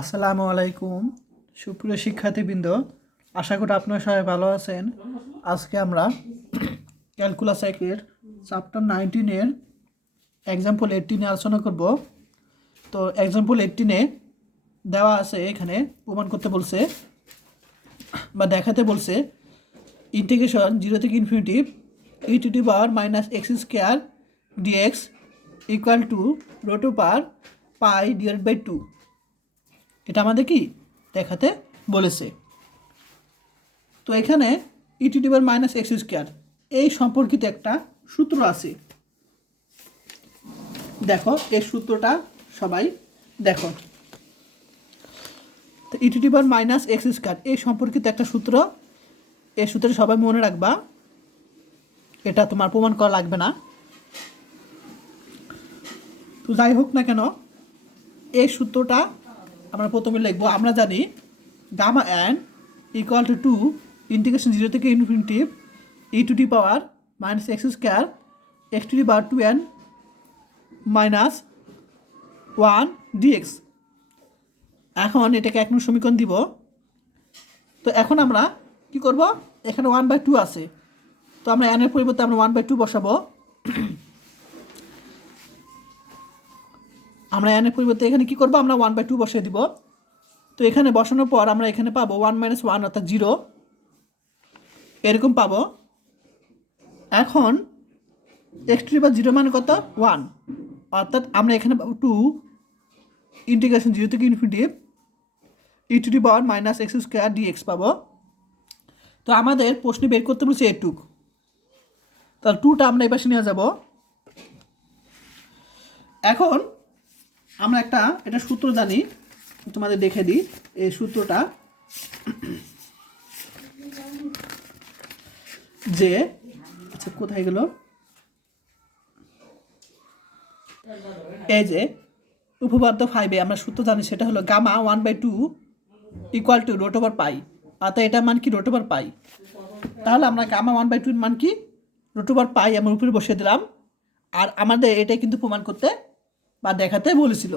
আসসালামু আলাইকুম সুপ্রিয় শিক্ষার্থীবৃন্দ, আশা করি আপনারা সবাই ভালো আছেন। আজকে আমরা ক্যালকুলাস একের চ্যাপ্টার 19-এর এক্সাম্পল 18 আলোচনা করব। তো এক্সাম্পল 18-এ দেওয়া আছে, এখানে প্রমাণ করতে বলছে বা দেখাতে বলছে ইন্টিগ্রেশন 0 থেকে infinity e⁻⁻x² dx equal to √π/2। এটা আমাদের কি দেখাতে বলেছে। তো এখানে e⁻⁻x² এই সম্পর্কিত একটা সূত্র আছে। দেখো এই সূত্রটা সবাই দেখো। তো e⁻⁻x² এই সম্পর্কিত একটা সূত্র, এই সূত্রটা সবাই মনে রাখবা, এটা তোমার প্রমাণ করা লাগবে না। তো যাই হোক না কেন, এই সূত্রটা আমরা প্রথমে লিখবো। আমরা জানি গামা n ইকুয়াল টু 0 থেকে ইনফিনিটি e⁻⁻x² x⁻2n - 1 dx। এখন এটাকে 1 নং সমীকরণ দিব। তো এখন আমরা কি করব, এখানে 1/2 আছে, তো আমরা n এর পরিবর্তে আমরা 1/2 বসাবো। আমরা n এর পরিবর্তে এখানে কি করব, আমরা 1/2 বসিয়ে দিব। তো এখানে বসানোর পর আমরা এখানে পাবো 1 - 1 অর্থাৎ 0 এরকম পাবো। এখন x⁻0 মানে কত, 1, অর্থাৎ আমরা এখানে পাবো 2 ইন্টিগ্রেশন 0 থেকে ইনফিনিটি e⁻⁻x² dx পাবো। তো আমাদের প্রশ্নে বের করতে বলছে এটুক, তাহলে 2টা আমরা এপাশে নিয়ে যাব। এখন আমরা এটা সূত্র জানি, তোমাদের দেখে দিই এই সূত্রটা, যে আচ্ছা কোথায় গেল, এই যে উপপাদ্য 5-এ আমরা সূত্র জানি, সেটা হলো গামা 1/2 ইকুয়াল টু √π, অর্থাৎ এটার মান কি √π। তাহলে আমরা গামা 1/2 এর মান কি √π আমরা উপরে বসিয়ে দিলাম। আর আমাদের এটাই কিন্তু প্রমাণ করতে বা দেখাতে বলেছিল,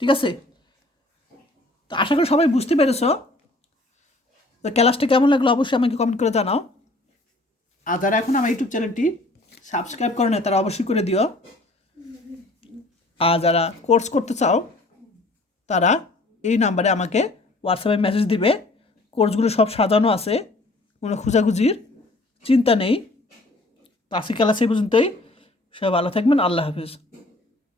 ঠিক আছে। তো আশা করি সবাই বুঝতে পেরেছ। তো ক্লাসটা কেমন লাগলো অবশ্যই আমাকে কমেন্ট করে জানাও। আর যারা এখন আমার ইউটিউব চ্যানেলটি সাবস্ক্রাইব করে না তারা অবশ্যই করে দিও। আর যারা কোর্স করতে চাও তারা এই নাম্বারে আমাকে হোয়াটসঅ্যাপে মেসেজ দিবে। কোর্সগুলো সব সাজানো আছে, কোনো খোঁজাখুঁজির চিন্তা নেই। তো আজকে ক্লাস এই পর্যন্তই। সবাই ভালো থাকবেন, আল্লাহ হাফিজ।